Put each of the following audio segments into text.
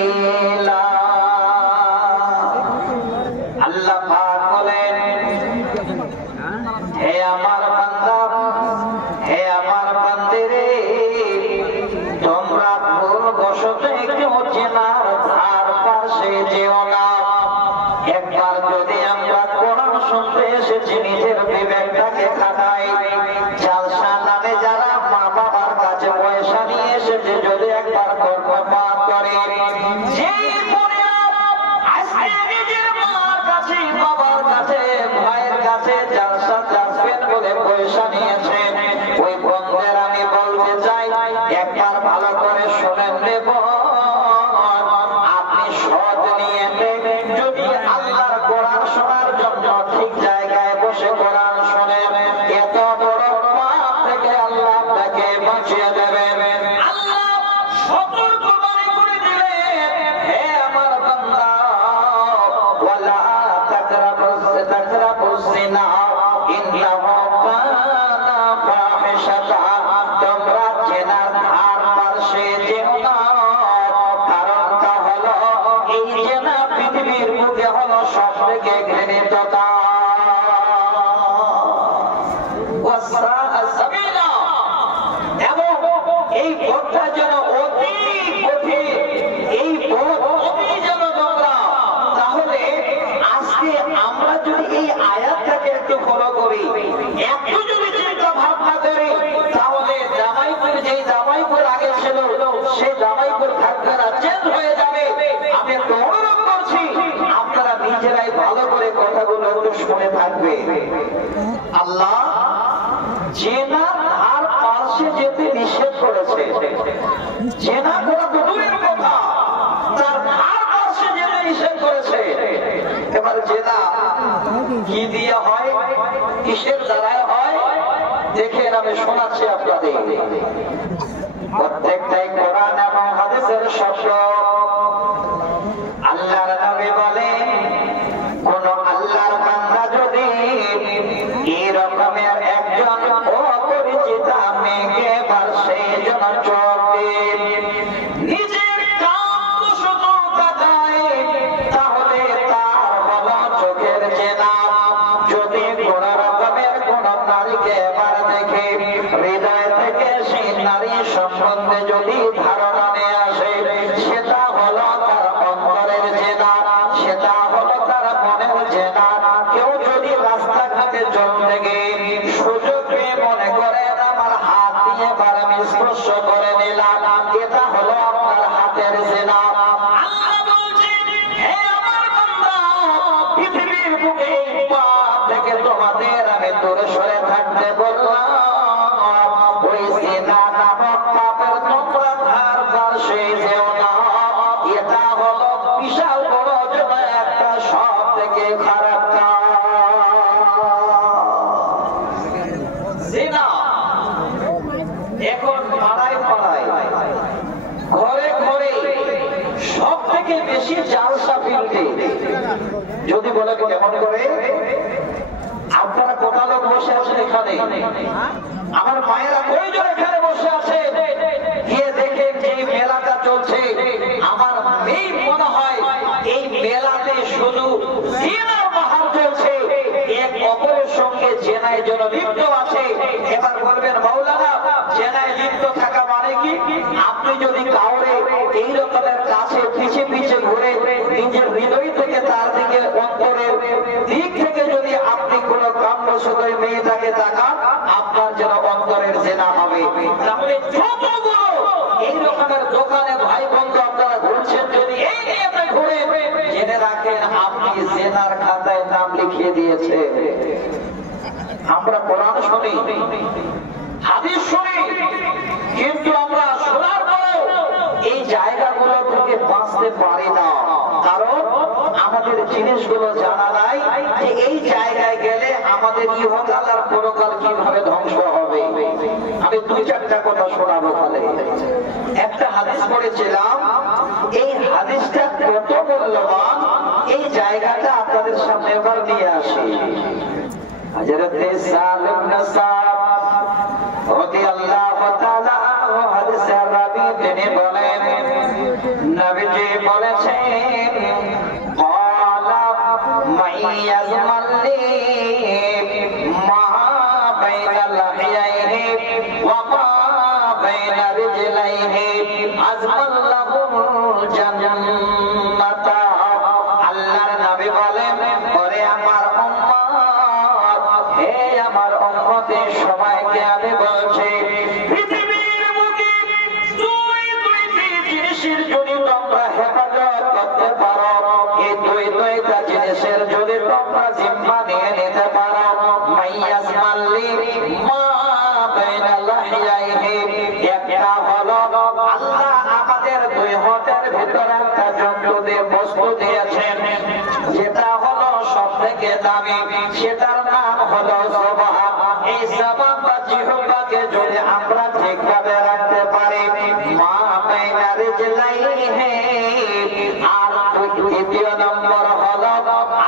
সাবিলা। আল্লাহ পাক বলেন, হে আমার বান্দা, হে আমার বান্দিরে, তোমরা ভুলবশত কেউ জেনার ধার পাশে যেও না। একবার যদি আমরা কোরআন শুনতে এসেছি, নিজের বিবেকটাকে খাটাই, জালসা নামে যারা মা বাবার কাছে পয়সা নিয়ে এসেছে, যদি একবার কর্মপাত করে, যে নিজের মার কাছে, বাবার কাছে, ভাইয়ের কাছে জালসা যাচ্ছেন বলে পয়সা নিয়েছেন, ওই বন্ধের আমি বলতে চাই, একবার ভালো করে শোনেন দেব, আপনি সৎ নিয়ে যদি আল্লাহর কোরআন শোনার জন্য ঠিক জায়গায় বসে কোরআন শোনেন, এত বড় পাপ থেকে আল্লাহ আপনাকে বাঁচিয়ে দেবেন। আল্লাহ সতর্কবাণী করে দিলেন, হে আমার বান্দা, ওয়ালা তাকরাবুজ জিনা ইন্নাহু কানা ফাহিশাতা। তোমরা জেনার ধার পাশে যেও না, কারণটা হলো এই জেনা পৃথিবীর বুকে হলো সবথেকে ঘৃণিত কাজ। এবং এই পথটা যেন অতি কঠিন, এই পথ অতি যেন নোংরা। তাহলে আজকে আমরা যদি এই আয়াতটাকে একটু ফলো করি, একটু যদি চিন্তা ভাবনা করি, তাহলে জামাইপুর যেই জামাইপুর আগে ছিল, সেই জামাইপুর থাকবে না, চেঞ্জ হয়ে যাবে। আমি একটু অনুরোধ করছি, আপনারা নিজেরাই ভালো করে কথাগুলো একটু শুনে থাকবে। আল্লাহ জেনা ধার পাশে যেতে নিষেধ করেছে। জেনা করা তো দূরের কথা, তার ধার পাশে যেতে নিষেধ করেছে। এবার জেনা কি দিয়ে হয়, কিসের দ্বারায় হয়, দেখেন আমি শোনাচ্ছি আপনাদের। প্রত্যেকটাই কোরআন এবং হাদিসের শব্দ। আল্লাহর নবী বলেন, কোন আল্লাহর বান্দা যদি এই রকমের একজন অপরিচিতা মেয়েকে পাশে যেন চোখ দিয়ে নিজের কাম শুধু তাকায়, তাহলে তার হলো চোখের জেনা। যদি কোন রকমের কোন নারীকে এবার দেখে, হৃদয় থেকে সেই নারী সম্বন্ধে যদি ধারণা নিয়ে আসে, সেটা হলো তার অন্তরের জেনা, সেটা হলো তার মনের জেনা। কেউ যদি রাস্তাঘাটে চলতে গিয়ে সুযোগ পেয়ে মনে করেন আমার হাত দিয়ে আমি স্পর্শ করে নিলাম, এটা হলো আপনার হাতের জেনা। আল্লাহ বলছেন, হে আমার বান্দা, পৃথিবীর বুকে এই পাপ থেকে তোমাদের আমি দূরে সরে থাকতে বললাম। ওই জেনা নামক পাপের তোমরা ধার পাশে যেও না। এটা হলো বিশাল বড় জন্য একটা সব থেকে খারাপ কাজ। জেনা এখন পাড়ায় পাড়ায়, ঘরে ঘরে সব থেকে বেশি জালসা ফিরতে। যদি বলে কেমন করে, আপনারা কটা লোক বসে আছেন এখানে, আমার মায়েরা কয়জন এখানে বসে আছে, গিয়ে দেখেন যে মেলাটা চলছে। আমার এই মনে হয় এই মেলাতে শুধু জেনার বাহার চলছে, এক অপরের সঙ্গে জেনায় যেন লিপ্ত আছে। এবার বলবেন মাওলানা, জেনায় লিপ্ত থাকা মানে কি? আপনি যদি কাউরে এই রকমের কাছে পিছে পিছে ঘুরে নিজের হৃদয় থেকে তার দিকে অন্তরের দিক থেকে যদি আপনি কোন কামবশত মেয়েটাকে তাকান, আপনার যেন অন্তরের জেনা হবে। তাহলে যতগুলো এই রকমের দোকানে ভাই বন্ধু আপনারা ঘুরছেন, যদি এই নিয়ে ঘুরে, জেনে রাখেন আপনি জেনার খাতায় নাম লিখিয়ে দিয়েছে। আমরা কোরআন শুনি, হাদিস শুনি, কিন্তু আমরা শোনার পরেও এই জায়গাগুলো থেকে বাঁচতে পারি না। কারণ আমাদের জিনিসগুলো জানা নাই যে এই জায়গায় গেলে আমাদের ইহকাল আর পরকাল কিভাবে ধ্বংস হবে। আমি দুই চারটা কথা শোনাবো। তাহলে একটা হাদিস পড়েছিলাম, এই হাদিসটা কত মূল্যবান, এই জায়গাটা আপনাদের সামনে এবার নিয়ে আসি। হযরত সালেম ইবনে সাদ রাদিয়াল্লাহু তাআলা আনহু হাদিসের রাবী তিনি বলেন, নবী নবীজি বলেছেন ক্বালা মাইয়াজমাল্লি মা বাইনা লাহিয়াইহি ওয়া মা বাইনা রিজলাইহি আজমাল্লাহুল জান্নাতা। আল্লাহর নবী বলেন ওরে আমার উম্মত, হে আমার উম্মতের সবাইকে আমি বলছি পৃথিবীর বুকে দুইটি জিনিসের যদি তোমরা হেফাজত করতে পারো, এই দুইটা জিনিসের যদি তোমরা জিম্মা নিয়ে নিতে পারো, মাইয়াজমাল্লি মা বাইনা লাহিয়াইহি, একটা হলো আল্লাহ আমাদের দুই হাতের ভিতরে একটা যন্ত্র দিয়ে বস্তু দিয়েছেন, যেটা হলো সব থেকে দামি, সেটার নাম হলো জবান। এই জবান বা জিহ্বাকে যদি আমরা ঠিকভাবে রাখতে পারি, মা বাইনা রিজলাইহি, আর দ্বিতীয় নম্বর হলো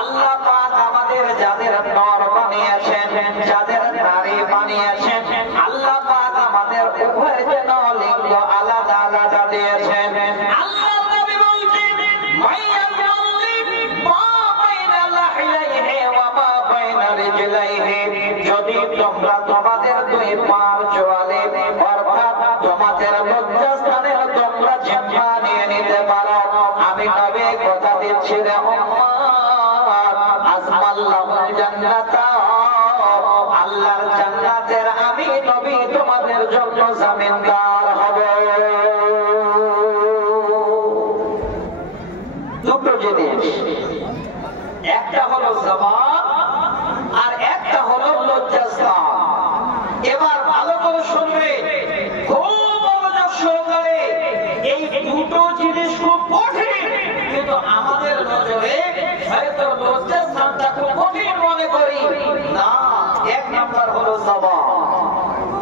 আল্লাহ পাক আমাদের যাদের নর বানিয়েছেন, যাদের নারী বানিয়েছেন, আল্লাহ পাক আমাদের উভয় যেন লিঙ্গ আলাদা আলাদা দিয়েছেন। আল্লাহ নবী বলছেন মাইয়াজমাল্লি মা বাইনা লাহিয়াইহি ওয়া মা বাইনা রিজলাইহি, যদি তোমরা তোমাদের দুই পার জোয়ালে অর্থাৎ তোমাদের লজ্জাস্থানে তোমরা জিম্মা নিয়ে নিতে পারো, আমি নবী কথা দিচ্ছি রে উম্মত, আজমাল্লাহুল জান্নাতা, আল্লাহর জান্নাতের আমি নবী তোমাদের জন্য জামিনদার হব। দুটো জিনিস, একটা হলো জবান আর একটা হলো লজ্জাস্থান। এবার ভালো করে শুনবে, খুব মনোযোগ সহকারে, এই দুটো জিনিস খুব কঠিন, কিন্তু আমাদের নজরে হয়তো লজ্জাস্থানটা খুব কঠিন মনে করি না। এক নাম্বার হলো জবান।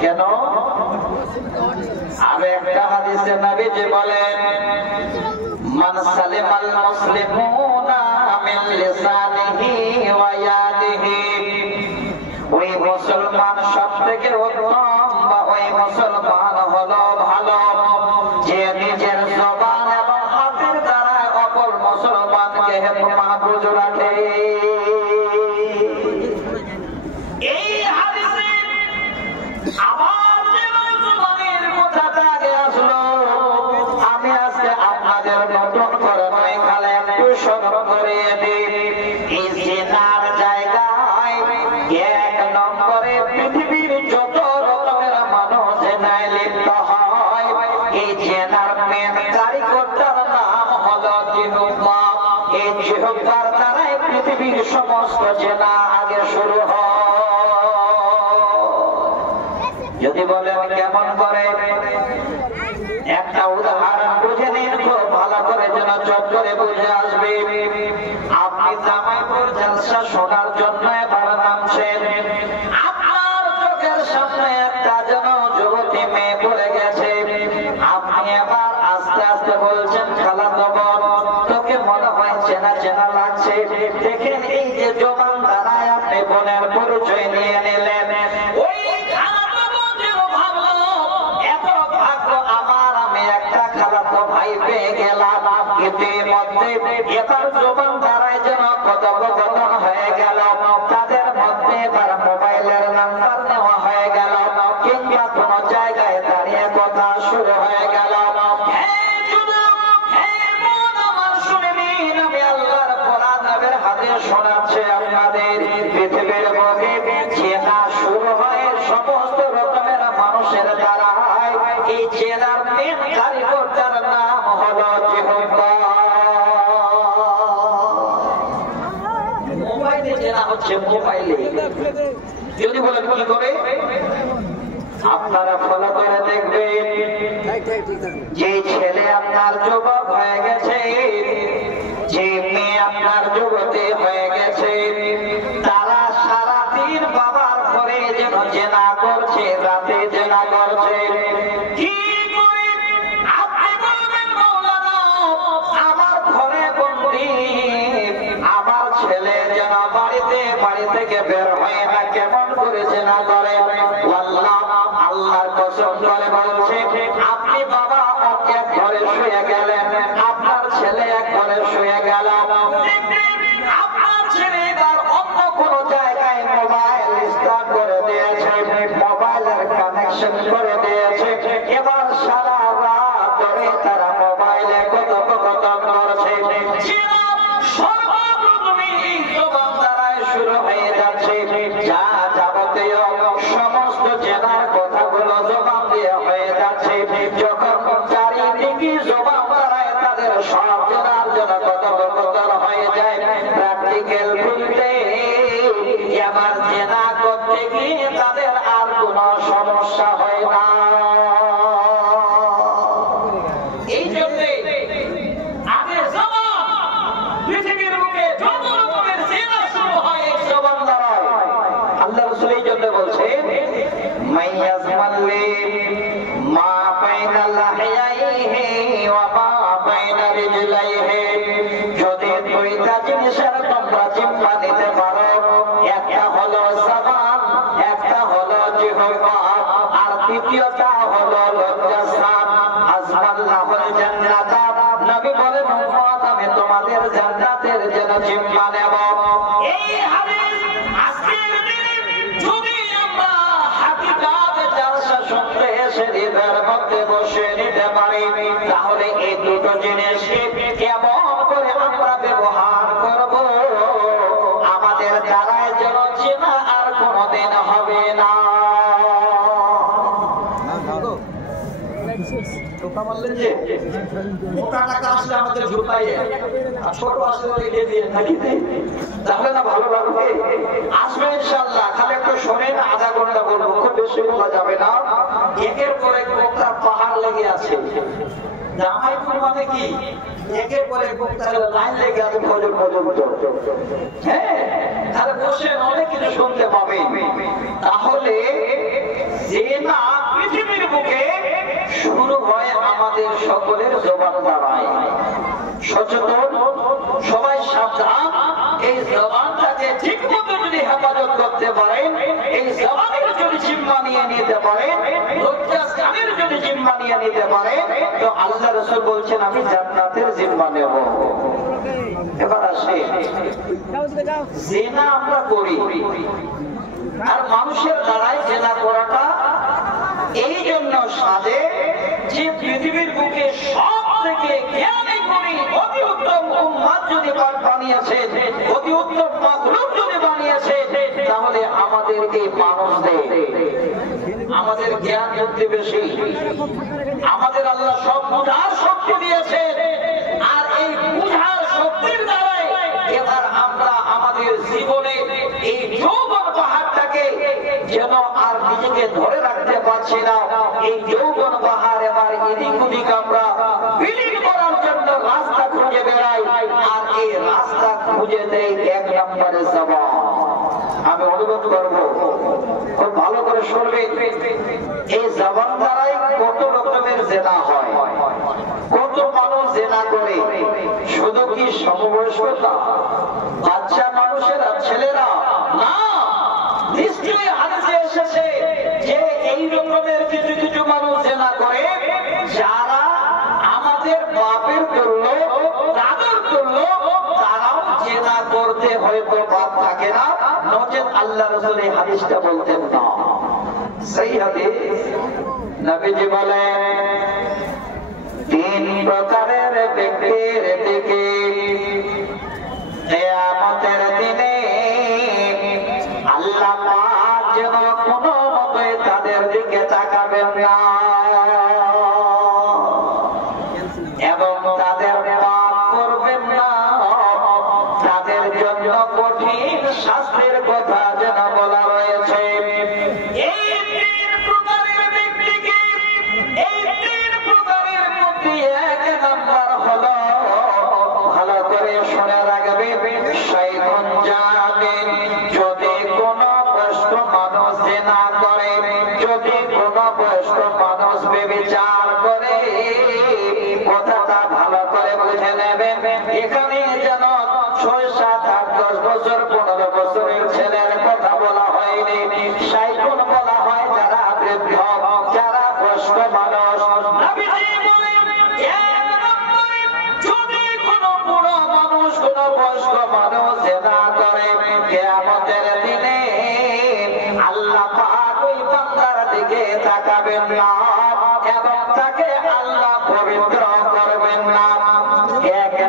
কেন? আর একটা হাদিসে নবীজি বলেন মান সালিমাল মুসলিমুনা মিন লিসানিহি ওয়া ইয়াদিহি, ওই মুসলমান সবথেকে উত্তম বা ওই মুসলমান হলো ভালো যে নিজের জবান এবং হাতের দ্বারা অপর মুসলমানকে মাহফুজ রাখে। এই হাদিসে আবার যে জবানের কথাটা আগে আসলো, আমি আজকে আপনাদের নতুন করে নয় খালে একটু স্মরণ করিয়ে দিই। এই জিনার জায়গায় এক নম্বরে পৃথিবীর যত রকমের মানুষ জেনায় লিপ্ত হয়, এই জেনার মেন কারিগরটার নাম হলো জিহ্বা। এই জিহ্বার দ্বারাই পৃথিবীর সমস্ত জেনা আগে শুরু হয়। যদি বলেন কেমন করে, একটা উদাহরণ বুঝে নিন, খুব ভালো করে যেন চট করে বুঝে আসবে। আপনি জামাইপুর জলসা শোনার জন্য এবার নামছেন, আপনার চোখের সামনে একটা যেন যুবতী মেয়ে পড়ে গেছে, আপনি এবার আস্তে আস্তে বলছেন খালাতো বোন, তোকে মনে হয় চেনা চেনা লাগছে। দেখেন এই যে জবান দ্বারায় আপনি বোনের পরিচয় নিয়ে নিলেন, ওই খালাতো বোন যেন ভাবলো এত ভাগ্য আমার, আমি একটা খালাতো ভাই পেয়ে গেলাম। ইতিমধ্যে এবার জবান দ্বারায় যেন কথোপকথন হয়ে গেল, তাদের মধ্যে এবার মোবাইলের নাম্বার নেওয়া হয়ে গেল, কিংবা কোন জায়গায় দাঁড়িয়ে কথা শুরু হয়ে গেল। শোনাচ্ছে আপনাদের পৃথিবীর বুকে চেনা শুরু হয় সমস্ত রকমের মানুষের দ্বারা। এই চেনার মেন কারিগরটার নাম হলো জিহ্বা। মোবাইলে চেনা হচ্ছে, মোবাইলে। যদি বলেন কি করে, আপনারা ফলো করে দেখবেন, যে ছেলে আপনার যুবক হয়ে গেছে, যে মেয়ে আপনার যুবতী হয়ে গেছে, তারা সারাদিন বাবার ঘরে যেন জেনা করছে, রাতে জেনা করছে। কি করে আপনি বলবেন মৌলানা আমার ঘরে বন্দী, আমার ছেলে যেন বাড়ি থেকে বের হয় না, কেমন করে জেনা করে? আল্লাহর কসম করে বলছে, আপনি বাবা অজ্ঞাত ঘরে শুয়ে গেলেন, আপনার করে শুয়ে গেল। আপনার ছেলে এবার অন্য কোন জায়গায় মোবাইল স্টার্ট করে দিয়েছে, মোবাইলের কানেকশন করে দিয়েছে। এবার সারা রাত ধরে তারা মোবাইলে কথোপকথন করছে। সর্বপ্রথমে এই জবান দ্বারায় শুরু হয়ে যাচ্ছে, যা যাবতীয় সমস্ত জেনার কথাগুলো জবান দিয়ে হয়ে যাচ্ছে। যখন চারিদিকে জবান দ্বারায় তাদের সব জেনার জন্য কথোপকথন হয়ে যায়, প্র্যাকটিক্যাল বলতে এবার জেনা করতে গিয়ে তাদের আর কোনো সমস্যা হয় না। এই জন্য আগে জবান, পৃথিবীর বুকে যত রকমের জেনা শুরু হয় এই জবান দ্বারা। আল্লাহ রাসূল এই জন্য বলছেন, মাইয়াজমাল্লি মা বাইনা লাহিয়াইহি ওয়া মা বাইনা রিজলাইহি। যদি দুইটা জিনিসের তোমরা জিম্মা নিতে পারো, একটা হলো জবান, একটা হলো জিহ্বা, আর দ্বিতীয়টা হলো লজ্জাস্থান। আজমাল্লাহুল জান্নাত। নবী বলেন, উম্মত আমি তোমাদের জান্নাতের জন্য জিম্মা নেব। এই হাদিস আজকের দিনে যদি আমরা হাকিকাত জালসা শুনতে এসে হৃদয়ের মধ্যে বসে নিতে পারি, তাহলে এই দুটো জিনিসকে কেমন করে আমরা ব্যবহার করব, আমাদের দ্বারাই যেন চেনা আর কোনদিন হবে না। টোকা মারলেন যে মোটা টাকা আসলে আমাদের ঝুঁকাইয়ে, আর ছোট আসলে রেখে দিয়ে থাকি, তাহলে না ভালো লাগবে। আসবে ইনশাআল্লাহ। খালি একটু শোনেন, আধা ঘন্টা বলবো, খুব বেশি বলা যাবে না। একের পর এক বক্তা পাহাড় লেগে আছে। জামাইপুর মানে কি, একের পর এক বক্তার লাইন লেগে আছে ফজর পর্যন্ত। হ্যাঁ, তাহলে বসে অনেক কিছু শুনতে পাবে। তাহলে যে না পৃথিবীর বুকে শুরু হয় আমাদের সকলের জবান দ্বারাই। সচেতন সবাই সাবধান। এই জবানটাকে ঠিক মতো যদি হেফাজত করতে পারেন, এই জবানের যদি জিম্মা নিয়ে নিতে পারেন, লজ্জাস্থানের যদি জিম্মা নিয়ে নিতে পারেন, তো আল্লাহ রাসূল বলছেন আমি জান্নাতের জিম্মা নেব। এবার আসে জিনা আমরা করি, আর মানুষের দ্বারাই জিনা করাটা এই জন্য সাজে যে পৃথিবীর বুকে সব থেকে জ্ঞানী গুণী অতি উত্তম উম্মাত যদি বানিয়েছে, অতি উত্তম মাখলুক যদি বানিয়েছে, তাহলে আমাদের এই মানুষদের আমাদের জ্ঞান বুদ্ধি বেশি, আমাদের আল্লাহ সব বুঝার শক্তি দিয়েছে। আর এই বুঝার শক্তির দ্বারাই এবার আমরা আমাদের জীবনে এই যৌবন পাহাড়টাকে যেন আর নিজেকে ধরে রাখতে পারছি না, এই যৌবন পাহাড় এবার এদিক ওদিক আমরা বিলীন করার জন্য রাস্তা খুঁজে বেড়াই। আর এই রাস্তা খুঁজে দেয় এক নম্বরে জবান। আমি অনুরোধ করবো খুব ভালো করে শুনবে, এই জবান দ্বারাই কত রকমের জেনা হয়, কত মানুষ জেনা করে। শুধু কি সমবয়স্কতা, বাচ্চা মানুষেরা, ছেলেরা না, নিশ্চয়ই হাদিসে এসেছে যে এই রকমের কিছু কিছু মানুষ জেনা করে যারা আমাদের বাপের তুল্য, দাদুর তুল্য, তারাও জেনা করতে হয়তো বাদ থাকে না, নচেত আল্লাহ রাসূল এই হাদিসটা বলতেন না। সেই হাদিস নবীজি বলেন, তিন প্রকারের ব্যক্তির দিকে কিয়ামতের দিনে আল্লাহ পাক যেন কোনো মতে তাদের দিকে তাকাবেন না এবং তাদের পাপ করবেন না, তাদের জন্য কঠিন শাস্তির কথা যেন বলা রয়েছে। এই তিন প্রকারের ব্যক্তিকে, এই তিন প্রকারের মধ্যে এক নাম্বার হলো, ভালো করে শুনে রাখবে, শাইখুন জামিন। যদি কোন বয়স্ক মানুষ জিনা করে, যদি কোন বয়স্ক মানুষ ব্যভিচার করে, কথাটা ভালো করে বুঝে নেবেন। এখানে যেন 6, 7, 8, 10 বছর 15 বছরের ছেলের কথা বলা হয়নি। শাইখুন বলা হয় যারা বৃদ্ধ, যারা বয়স্ক মানুষ। নবীজি বলেন, এক নম্বরে যদি কোন বুড়ো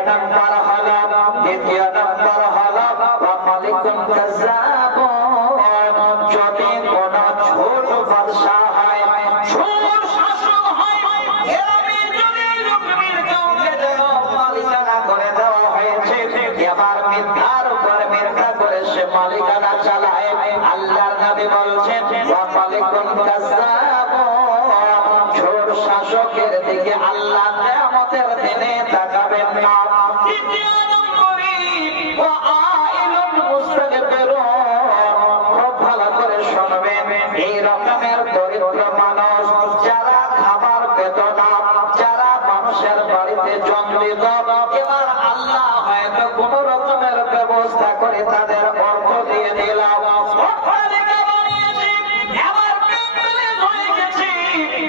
নাম্বার হলো দ্বিতীয় নাম্বার হলো মালিকুন কাযাব। যদি কোন ছোট বাদশা হয়, ছোট শাসক হয়, এরমি যদি রকমের কাউকে যেন মালিকানা করে দেওয়া হয়েছে, এবার মিথ্যার উপরে মিথ্যা করে সে মালিকানা চালায়, আল্লাহর নবী বলছেন মালিকুন কাযাব। ছোট শাসকের দিকে আল্লাহ কিয়ামতের দিনে তাকাবেন না। তৃতীয় নম্বরে ওয়াইলুন মুস্তাগফিরুন। খুব ভালো করে শুনবেন, এই রকমের দরিদ্র মানুষ যারা খাবার পেত না, যারা মানুষের বাড়িতে জন্ম দিত, এবার আল্লাহ হয়তো কোন রকমের ব্যবস্থা করে তাদের অর্থ দিয়ে দিলাম,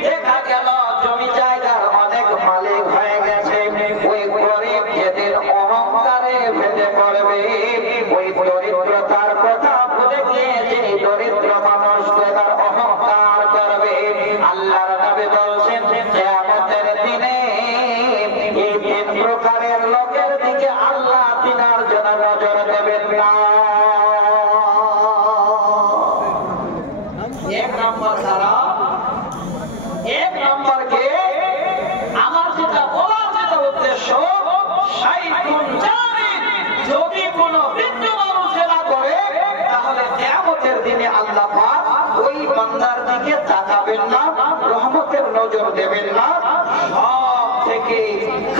দেখা গেল জমি জায়গার অনেক মালিক হয়ে গেছে। ওই গরিব যেদিন অহংকারে ভেঙে পড়বে, ওই দরিদ্রতার কথা ভুলে গিয়ে যে দরিদ্র মানুষ এবার অহংকার করবে, আল্লাহর নবী বলছেন কিয়ামতের দিনে এই তিন প্রকারের লোকের দিকে আল্লাহ তিনার জন্য নজর দেবেন না। এক নম্বর তারা, এক নম্বরকে আমার যেটা বলার যেটা উদ্দেশ্য, শাইখুন জালিম। যদি কোন বৃদ্ধ মানুষ জেনা করে, তাহলে কিয়ামতের দিনে আল্লাহ পাক ওই বান্দার দিকে তাকাবেন না, রহমতের নজর দেবেন না। সব থেকে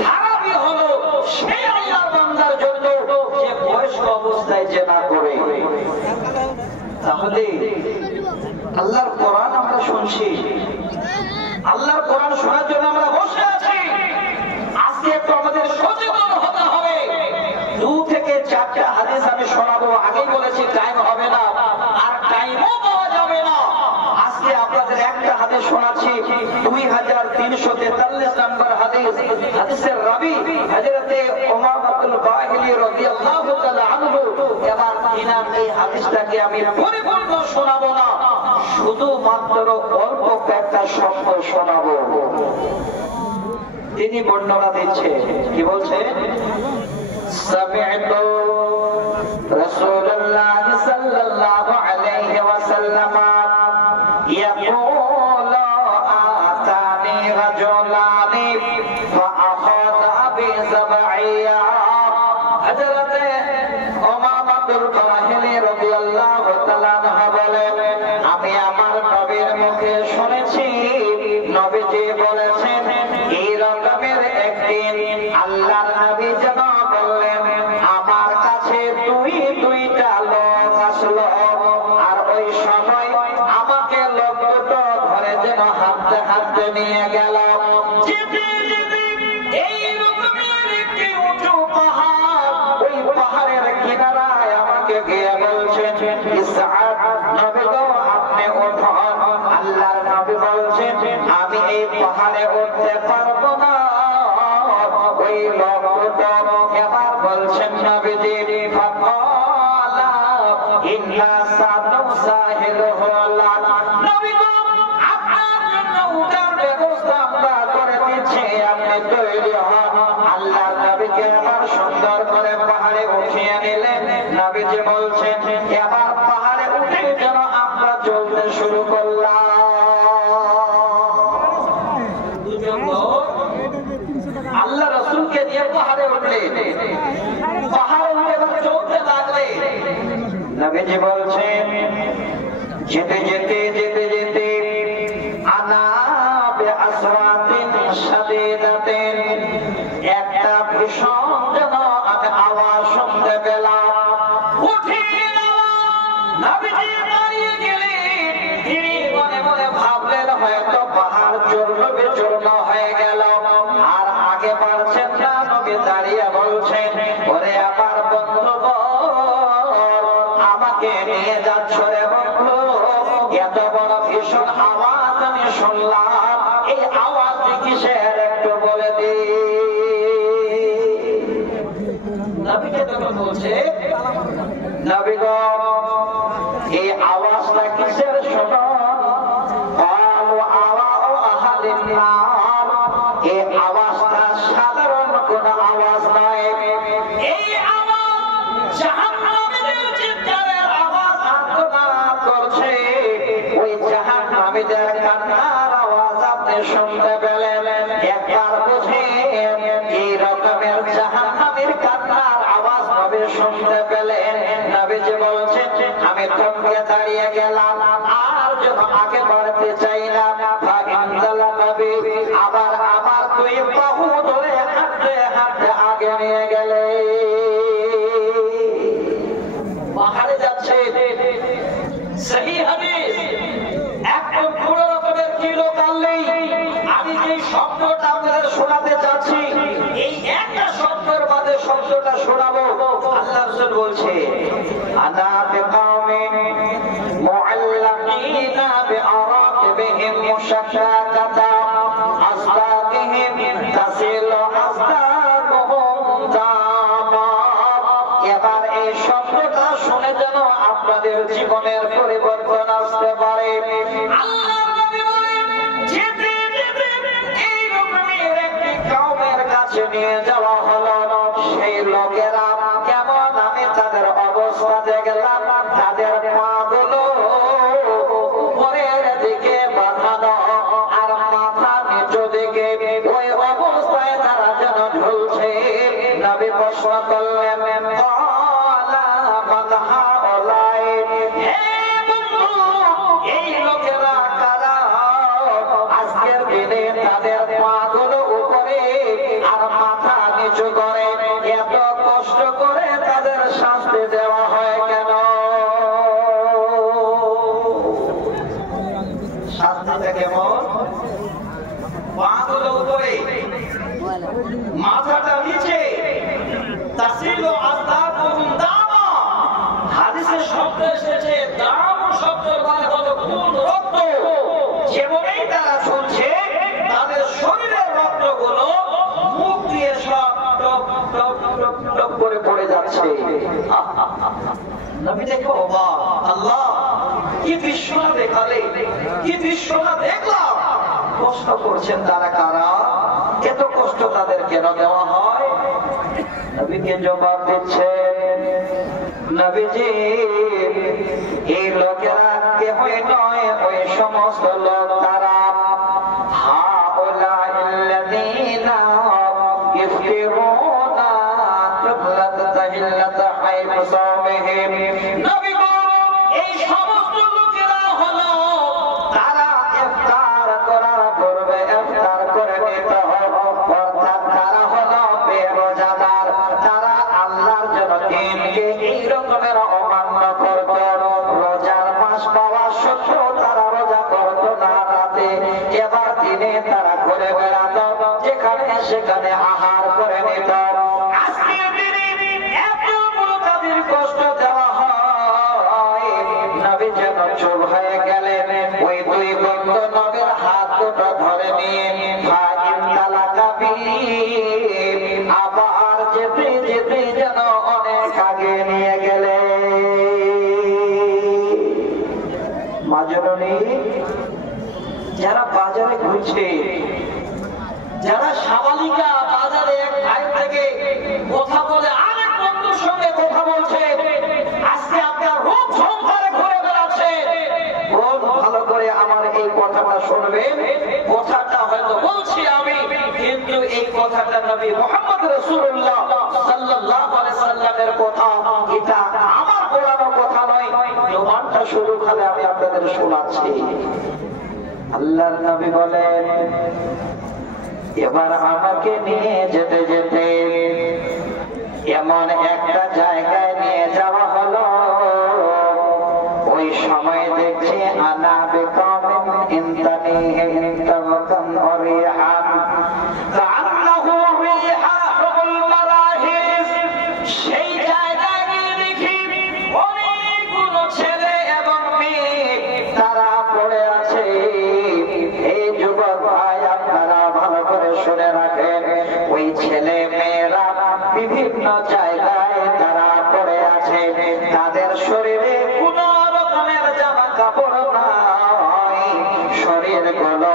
খারাপই হলো সেই আল্লাহর বান্দার জন্য যে বয়স্ক অবস্থায় জেনা করে। তাহলে আল্লাহর কোরআন আমরা শুনছি, আল্লাহর কোরআন শোনার জন্য আমরা বসে আছি। আজকে একটু আমাদের সচেতন হতে হবে। 2 থেকে 4টা হাদিস আমি শোনাবো, আগেই বলেছি টাইম হবে না, আর টাইমও পাওয়া যাবে না। আজকে আপনাদের একটা হাদিস শোনাচ্ছি, 2343 নম্বর হাদিস। হাদিসের রাবী হযরতে উমামাতুল বাহিলি রাদিয়াল্লাহু তাআলা আনহু। এবার ইনার এই হাদিসটাকে আমি পরিপূর্ণ শোনাবো না, শুধুমাত্র অল্প একটা শব্দ শোনাবো। তিনি বর্ণনা দিচ্ছে, কি বলছে? সামি'তু রাসূলুল্লাহ সাল্লাল্লাহু আলাইহি ওয়াসাল্লাম ইয়াকুলু আতানি রাজুলানি ফাআখাযা বিসাবইয়া। হযরতে উমামাতুল বাহিলি রাদিয়াল্লাহু তাআলা আনহু বলেন, আমি আমার নবীর মুখে শুনেছি, নবীজি বলেছেন এই রকমের একদিন আল্লাহর নবী যেন বললেন, আমার কাছে দুইটা লোক আসলো, আর ওই সময় আমাকে লোক দুটো ধরে যেন হাঁটতে হাঁটতে নিয়ে গেল। এই রকমের একটি উঁচু পাহাড়, ওই পাহাড়ের কিনারায় আমাকে গিয়ে বলছেন, ইসআদ নবী গো আপনি ওঠুন। আল্লাহর নবী বলছেন আমি এই পাহাড়ে উঠতে পারবো না। ওই লোক এবার বলছেন নবীজি, ফাকালা ইন্না সানুসাহিলহু লাক। নবী গো আপনার জন্য উঠার ব্যবস্থা আমরা করে দিচ্ছি, আপনি তৈরি হন। আল্লাহর নবীকে এবার সুন্দর করে পাহাড়ে উঠিয়ে নিলেন। নবীজি বলছেন এবার পাহাড়ে উঠে যেন আমরা চলতে শুরু করলাম। আল্লাহ রাসূলকে নিয়ে পাহাড়ে উঠলেন, পাহাড়ে উঠে চলতে লাগলেন। নবীজি বলছেন যেতে যেতে যেতে যেতে আনা বিআসওয়াতিন শাদীদাতিন, একটা ভীষণ যেন আমি আওয়াজ শুনতে পেলাম। উঠে নবীজি দাঁড়িয়ে গেলেন। তিনি মনে মনে ভাবলেন হয়তো পাহাড় চূর্ণ হয়ে গেল, আর আগে পারছেন না। নবী দাঁড়িয়ে বলছেন, ওরে আমার বন্ধু, আমাকে নিয়ে যাচ্ছ রে বন্ধু। এত বড় ভীষণ আওয়াজ আমি শুনলাম, এই আওয়াজটি কিসের একটু বলে দি। নবীকে তখন বলছে, নবী গো এই আওয়াজটা কিসের শোনো? এই আওয়াজটা সাধারণ কোন আওয়াজ নয়, আমি থমকে দাঁড়িয়ে গেলাম, আর যেন আগে বাড়তে চাই না। আবার আমার দুই বাহু ধরে হাঁটতে হাঁটতে আগে নিয়ে গেলে পাহাড়ে যাচ্ছে। সহি হাদিস, একদম পুরো রকমের কি লোকাল নেই। আমি যে শব্দটা আপনাদের শোনাতে চাচ্ছি, এই একটা শব্দের বাদে শব্দটা শোনাবো। আল্লাহ রাসূল বলছে, আনা বিকাউমিন মুআল্লাকিনা বিআরাকিবিহিম মুশাক্কাতা আসবাবিহিম তাসিলু আসবাবুহুম দামা। এবার এই শব্দটা শুনে যেন আপনাদের জীবনের পরিবর্তন আসতে পারে। আল্লাহর নবী বলেন, যেতে যেতে এই রকমের একটি কওমের কাছে নিয়ে যাওয়া হলো। সেই লোকেরা কেমন, আমি তাদের অবস্থা দেখলাম, তাদের পাগুলো উপরের দিকে বাঁধানো আর মাথা নিচু দিকে, ওই অবস্থায় তারা যেন ঝুলছে। নবী প্রশ্ন করলেন, এই লোকেরা কারা? আজকের দিনে তাদের পাগুলো উপরে আর মাথা নিচু করে, এত কষ্ট করে তাদের শাস্তি দেওয়া হয় কেন? শাস্তিটা কেমন? পাগুলো উপরে, মাথাটা নিচে। তাসিলু আসবাবুহুম দামা। হাদিসে শব্দ এসেছে, দাম শব্দের মানে হলো খুন, রক্ত। যেমনই তারা শুনছে, তাদের শরীরের রক্তগুলো মুখ দিয়ে সব টপ টপ টপ টপ করে পড়ে যাচ্ছে। নবী দেখো, অবাক, আল্লাহ কি দৃশ্যটা দেখালে, কি দৃশ্যটা দেখলাম। কষ্ট করছেন তারা কারা? এত কষ্ট তাদের কেন দেওয়া হয়? নবীকে জবাব দিচ্ছেন, নবীজি এই লোকেরা কেহই নয়, ওই সমস্ত লোক তারা হাউলাইল্লাযীনা ইফতিরুনা কিবলাত তাহিল্লাত হাইফু সাওমিহিম। নবী গো, এই সমস্ত লোকেরা হলো তারা ইফতার করার পূর্বে ইফতার করে নিতে হবে, অর্থাৎ তারা হলো বেরোজাদার। তারা আল্লাহর জন্য দিনকে এই রকমের অমান্য করত। রোজার মাস পাওয়া সত্ত্বেও তারা রোজা করত না রাতে। এবার দিনে তারা ঘুরে বেড়াত, যেখানে সেখানে আহার করে নিত। আজকের দিনে এত বড় তাদের কষ্ট দেওয়া হয়। নবী যেন চুপ হয়ে গেলেন। ওই দুই বন্ধু নবীর হাত দুটো ধরে নিয়ে আবার যেতে যেতে যেন অনেক আগে নিয়ে গেলে। মাজননী, যারা বাজারে ঘুরছে, যারা সাবালিকা বাজারে এক ভাই থেকে কথা বলে আরেক বন্ধুর সঙ্গে কথা বলছে, আজকে আপনার রূপ সংসারে ঘুরে বেড়াচ্ছে, ভালো করে আমার এই কথাটা শুনবেন। কথাটা হয়তো বলছি আমি, কিন্তু এই কথাটা নবী মুহাম্মদ রাসূলুল্লাহ সাল্লাল্লাহু আলাইহি সাল্লামের কথা। এটা আমার বলানো কথা নয়, জবানটা শুরু খালে আমি আপনাদের শোনাচ্ছি। আল্লাহর নবী বলেন, এবার আমাকে নিয়ে যেতে যেতে এমন একটা জায়গায় নিয়ে যাওয়া হলো। ওই সময় দেখছি আনা বিকামিন ইনতানিহিম তাওকান ওরিহান কাআন্নাহু রিহাহুল মারাহিস। সেই জায়গায় গিয়ে দেখি অনেকগুলো ছেলে এবং মেয়ে তারা পড়ে আছে। এই যুবক ভাই, আপনারা ভালো করে শুনে রাখেন, ওই ছেলে মেয়েরা বিভিন্ন জায়গায় তারা পড়ে আছে। তাদের শরীরে কোন রকমের জামা কাপড় নাই, শরীর গুলো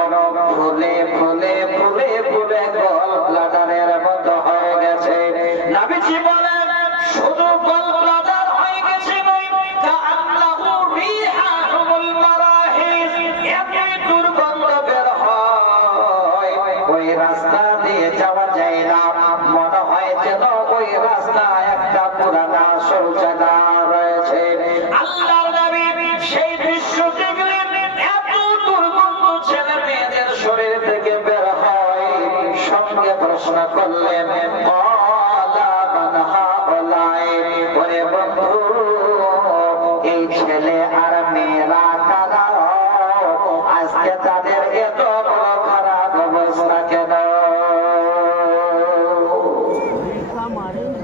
ফুলে ফুলে ফুলে ফুলে গল ব্লাডারের মতো হয়ে গেছে। নবীজি বলেন, শুধু গল ব্লাডার হয়ে গেছে নয়, কাআন্নাহু রিহাহুল মারাহিস। এত দুর্গন্ধ বের হয়, ওই রাস্তা দিয়ে যাওয়া যায় না। মনে হয় যেন ওই রাস্তায় একটা পুরানা শৌচাগার রয়েছে। আল্লাহ নবী সেই দৃশ্য দেখলেন, এত দুর্গন্ধ ছেলে মেয়েদের শরীর থেকে বের হয়। সঙ্গে প্রশ্ন করলেন, ওরে বন্ধু, এই ছেলে আর মেয়েরা কারা? আজকে তাদের এত বড় খারাপ অবস্থা কেন?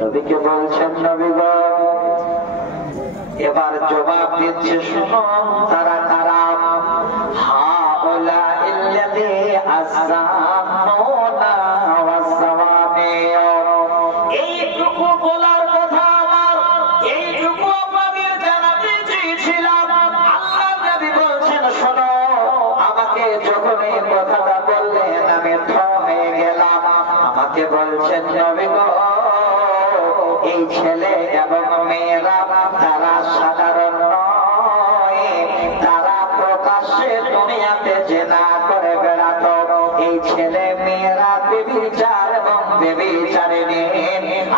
নবীকে বলছেন, নবী গো, এবার জবাব দিচ্ছে, শোনো তারা কারা? হাউলা ইল্লাযী আযযামুনা ওয়াসসাওয়ামিউ। এইটুকু বলার কথা আমার, এইটুকু আপনাদের জানাতে চেয়েছিলাম। আল্লাহ নবী বলছেন, শোনো, আমাকে যখন এই কথাটা বললেন আমি থমে গেলাম। আমাকে বলছেন, নবী গো, এই ছেলে এবং মেয়েরা তারা সাধারণ নয়, তারা প্রকাশ্যে দুনিয়াতে জেনা করে বেড়াতো। এই ছেলে মেয়েরা ব্যভিচার এবং ব্যভিচারিণী।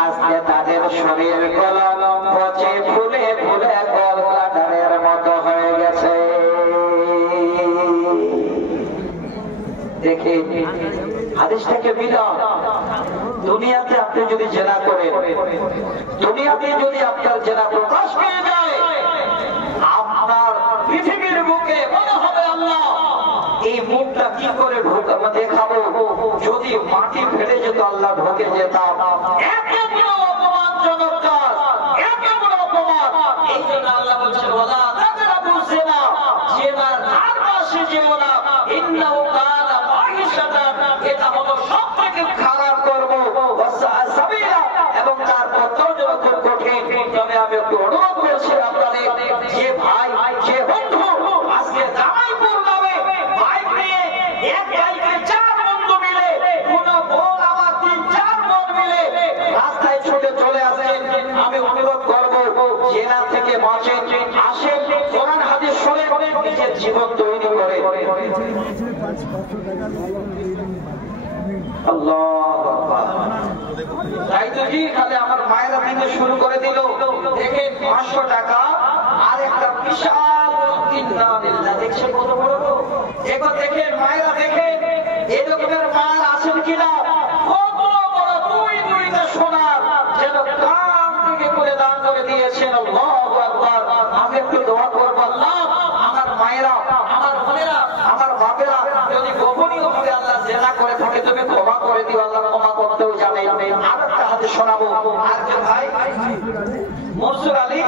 আজকে তাদের শরীর গুলো পচে ফুলে ফুলে গলকাটারের মতো হয়ে গেছে। দেখে হাদিসটাকে মিলান। দুনিয়াতে আপনি যদি জেনা করেন, দুনিয়াতে যদি আপনার জেনা প্রকাশ পেয়ে যায়, আপনার পৃথিবীর বুকে মনে হবে আল্লাহ এই মুখটা কি করে দেখাবো। যদি মাটি ফেলে যেত আল্লাহ ঢোকে যেতাম। এত বড় অপমানজনক কাজ, এত বড় অপমান। এই জন্য আল্লাহ বলছেন, ওয়ালা তাকরাবু জিনা, জিনার ধার পাশে যেও না, ইন্নাহু কানা ফাহিশাতান, এটা হলো সবথেকে খারাপ কর্ম, সাবিলা, এবং তার পথও খুব কঠিন। তবে আমি একটু অনুরোধ করছি আপনাদের, যে ভাই, যে বন্ধু আজকে জামাইপুর নামে বাইক নিয়ে এক বাইকে 4 বন্ধু মিলে, কোন বোন আমার 3-4 বোন মিলে রাস্তায় ছুটে চলে আসেন, আমি অনুরোধ করব, জেনা থেকে বাঁচেন, আসেন, কোরআন হাদিস শুনে নিজের জীবন তৈরি করে। তাই তো জি, খালি আমার মায়েরা থেকে শুরু করে দিল। দেখেন 500 টাকা আর একটা বিশাল দেখছেন কত বড়। এবার দেখেন মায়েরা, দেখেন এই রকমের মায়ের আছেন কিনা। কত বড় দুইটা সোনার যেন কান থেকে করে দান করে দিয়েছেন। আল্লাহু আকবার। আমি একটু দোয়া করবো, আল্লাহ আমার মায়েরা, আমার বোনেরা, আমার বাপেরা যদি গোপনীয় ভাবে আল্লাহ জেনা করে থাকে, তুমি ক্ষমা করে দিও। আল্লাহ ক্ষমা করতেও জানে। আর একটা হাতে শোনাবো। আজকে ভাই মনসুর আলী,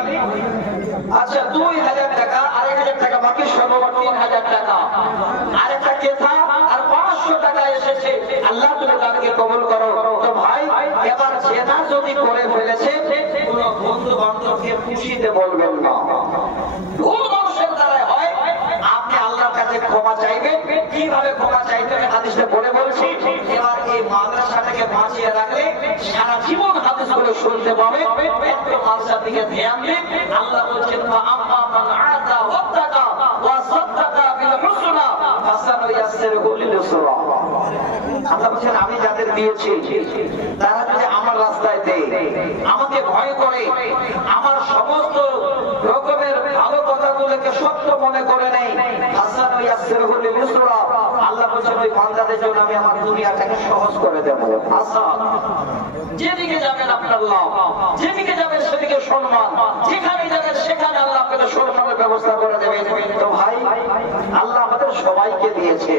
আচ্ছা 2000 টাকা, 1000 টাকা বাকি, সর্বমোট 3000 টাকা। আরেকটা কেথা আর 500 টাকা এসেছে। আল্লাহ তুমি তাদেরকে কবুল করো। তো ভাই, এবার জেনা যদি করে ফেলেছে, কোন বন্ধু বান্ধবকে খুশিতে বলবেন না। ভুল মানুষের দ্বারা হয়। আপনি আল্লাহর কাছে ক্ষমা চাইবেন। কিভাবে ক্ষমা চাইতে হবে হাদিসে বলে বলছি। এবার এই মাদ্রাসাটাকে বাঁচিয়ে রাখলে সারা জীবন হাদিসগুলো শুনতে পাবে। একটু মাদ্রাসার দিকে ধ্যান দিন। আল্লাহ বলছেন, আম্মা মান আতা ওয়াত্তাকা ওয়া সাদ্দাকা বিল হুসনা ফাসানুয়াসসিরহু লিল ইউসরা। আল্লাহ বলছেন, আমি যাদের দিয়েছি তারা যদি আমার রাস্তায় দেয়, আমাকে ভয় করে, আমার সমস্ত রকমের ভালো কথাগুলোকে সত্য মনে করে নেই, ফাসানুয়াসসিরহু লিল ইউসরা, আল্লাহ বলছেন ওই বান্দাদের জন্য আমি আমার দুনিয়াটাকে সহজ করে দেব। আসান, যেদিকে যাবেন আপনার লাভ, যেদিকে যাবেন সেদিকে সম্মান, যেখানে যাবেন সেখানে আল্লাহ আপনাকে সম্মানের ব্যবস্থা করে দেবেন। তো ভাই, আল্লাহ আমাদের সবাইকে দিয়েছে,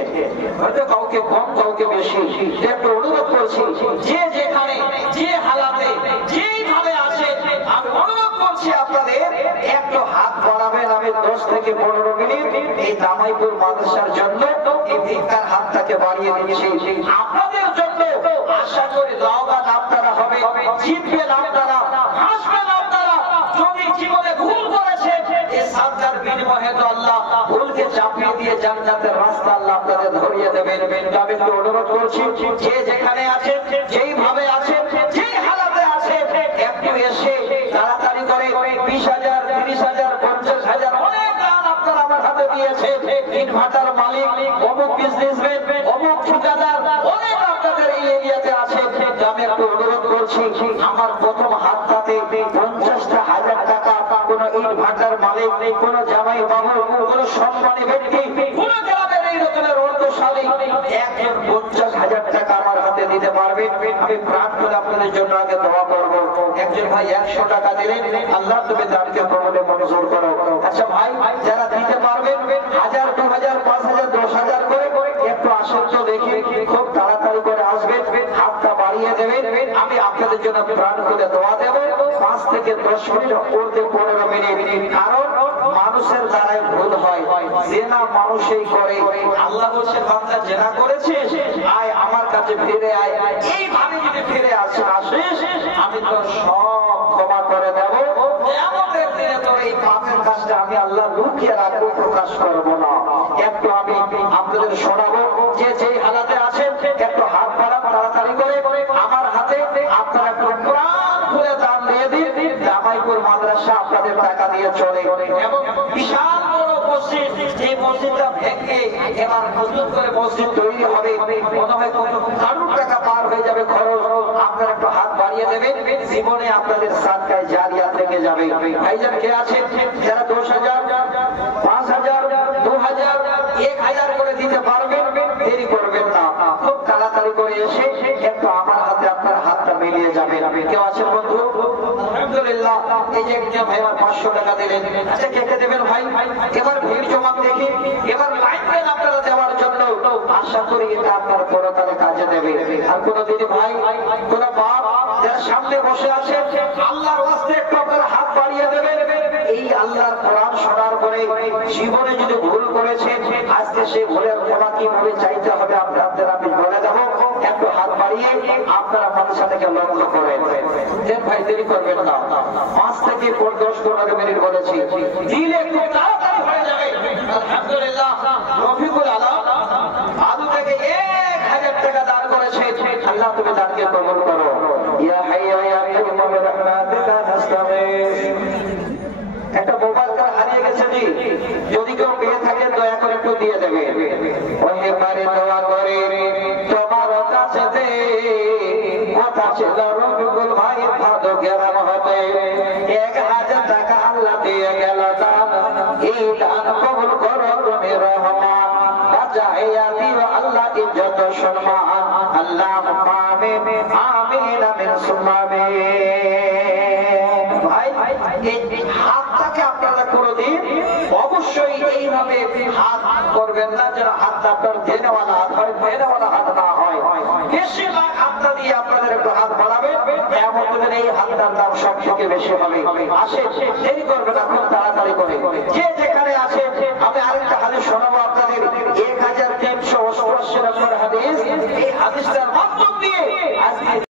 হয়তো কাউকে কম কাউকে বেশি। একটু অনুরোধ করছি, যে যেখানে যে হালাতে যেইভাবে আছে, আমি অনুরোধ করছি আপনাদের একটু হাত বাড়াবেন। আমি 10 থেকে 15 মিনিট এই জামাইপুর মাদ্রাসার জন্য এই ভিক্ষার হাতটাকে বাড়িয়ে দিচ্ছি আপনাদের জন্য। আশা করি লাভবান আপনারা হবে, জিতবেন আপনারা, হাসবেন আপনারা। যদি জীবনে ভুল করেছে, এই সাজদার বিনিময়ে তো আল্লাহ ভুলকে চাপিয়ে দিয়ে জান্নাতের রাস্তা আল্লাহ আপনাদের ধরিয়ে দেবেন। আমি একটু অনুরোধ করছি, যে যেখানে আছে, যেইভাবে আছে, যেই হালাতে আছে, একটু এসে তাড়াতাড়ি করে 20,000, 30,000, 50,000 অনেক দান আপনারা আমার হাতে দিয়েছে। ইনভার্টার মালিক, অমুক বিজনেসম্যান, অমুক ঠিকাদার, অনেক আপনাদের এই এরিয়াতে আছে। আমি একটু অনুরোধ করছি, আমার প্রথম হাতটাতে 50,000 টাকা কোন ইট ভাটার মালিক, কোন জামাই বাবু, কোন সম্মানী ব্যক্তি, কোন গ্রামের এই রকমের অর্থশালী একজন 50,000 টাকা আমার হাতে দিতে পারবে, আমি প্রাণ করে আপনাদের জন্য আগে দোয়া করব। একজন ভাই 100 টাকা দিলেন, আল্লাহ তুমি দানকে কবুলে মঞ্জুর করো। আচ্ছা ভাই, যারা দিতে পারবেন 1000, 2000, 5000, 10,000 করে একটু আসেন তো দেখি, খুব তাড়াতাড়ি করে আসবেন, হাতটা বাড়িয়ে দেবেন, আমি আপনাদের জন্য প্রাণ করে দোয়া দেব। 5 থেকে 10 মিনিট করতে 15 মিনিট, কারণ মানুষের দ্বারাই ভুল হয়, জেনা মানুষই করে। আল্লাহ বলছে বান্দা জেনা করেছিস, আয় আমার কাছে ফিরে আয়, এইভাবে যদি ফিরে আসিস আমি তো সব ক্ষমা করে দেব। কিয়ামতের দিনে তোর এই পাপের কাজটা আমি আল্লাহ লুকিয়ে রাখবো, প্রকাশ করবো না। একটু আমি আপনাদের শোনাবো, যে যেই হালাতে আছেন একটু হাত বাড়ান তাড়াতাড়ি করে, আমার হাতে আপনারা একটু প্রাণ খুলে দান দিয়ে দিন। জামাইপুর মাদ্রাসা আপনাদের টাকা দিয়ে চলে এবং বিশাল বড় মসজিদ, এই মসজিদটা ভেঙে এবার নতুন করে মসজিদ তৈরি হবে, মনে হয় কত কারোর টাকা পার হয়ে যাবে খরচ, আপনারা একটু হাত বাড়িয়ে দেবেন, জীবনে আপনাদের সাদকায় জারিয়া থেকে যাবে। ভাইজান কে আছেন যারা 10,000, 5,000, 2,000, 1,000 করে দিতে পারবেন, দেরি করবেন না, খুব তাড়াতাড়ি করে এসে একটু আমার হাতে আপনার হাতটা মিলিয়ে যাবেন। কেউ আছেন বন্ধু? আলহামদুলিল্লাহ, এই যে একজন ভাই আমার 500 টাকা দিলেন। আচ্ছা কে কে দেবেন ভাই? এবার ভিড় জমা দেখি, এবার লাইন দেন আপনারা দেওয়ার জন্য, আশা করি এটা আপনার পরকালে কাজে দেবে। আর কোন দিদি ভাই, কোন বাপ যারা সামনে বসে আছেন, আল্লাহর ওয়াস্তে একটু আপনারা হাত বাড়িয়ে দেবেন। এই আল্লাহর কোরআন শোনার পরে জীবনে যদি ভুল করেছেন, আজকে সেই ভুলের ক্ষমা কিভাবে চাইতে হবে আপনাদের আমি বলে দেবো। একটু হাত বাড়িয়ে আপনারা মানুষের থেকে লক্ষ্য করেন। ভাই দেরি করবেন না, 5 থেকে 10-15 মিনিট বলেছি, দিলে একটু তাড়াতাড়ি হয়ে যাবে। আলহামদুলিল্লাহ, রফিকুল আলম আলু থেকে 1,000 টাকা দান করেছে। আল্লাহ তুমি দানকে কবুল করো। ইয়া হাইয়্যু ইয়া কাইয়্যুম বিরহমাতিকা নাস্তাগীথ। একটা মোবাইল কার হারিয়ে গেছে জি, যদি কেউ পেয়ে থাকে দয়া করে একটু দিয়ে দেবে। ওই পারে দোয়া করে তোমার কাছে দে, কথা ছিল রফিকুল ভাই ভাদো গ্রাম হতে 1,000 টাকা আল্লাহ দিয়ে গেল দান। এই দান কবুল করো তুমি রহমান, বাঁচাইয়া দিও আল্লাহ ইজ্জত সম্মান। আল্লাহুম্মা আমিন আমিন আমিন সুম্মা আমিন। ভাই এই হাতটাকে আপনারা কোনদিন অবশ্যই এইভাবে হাত করবেন না, যেন হাতটা আপনার দেনেওয়ালা হাত হয়, দেনেওয়ালা হাত না হয়। বেশিরভাগ হাতটা দিয়ে আপনাদের একটু হাত বাড়াবেন, এমন দিন এই হাতটার দাম সব থেকে বেশি হবে। আসে দেরি করবে না, খুব তাড়াতাড়ি করে। যে যেখানে আছে আমি আরেকটা হাদিস শোনাবো আপনাদের, 1388 নম্বর হাদিস। এই হাদিসটার মাধ্যম দিয়ে আজকে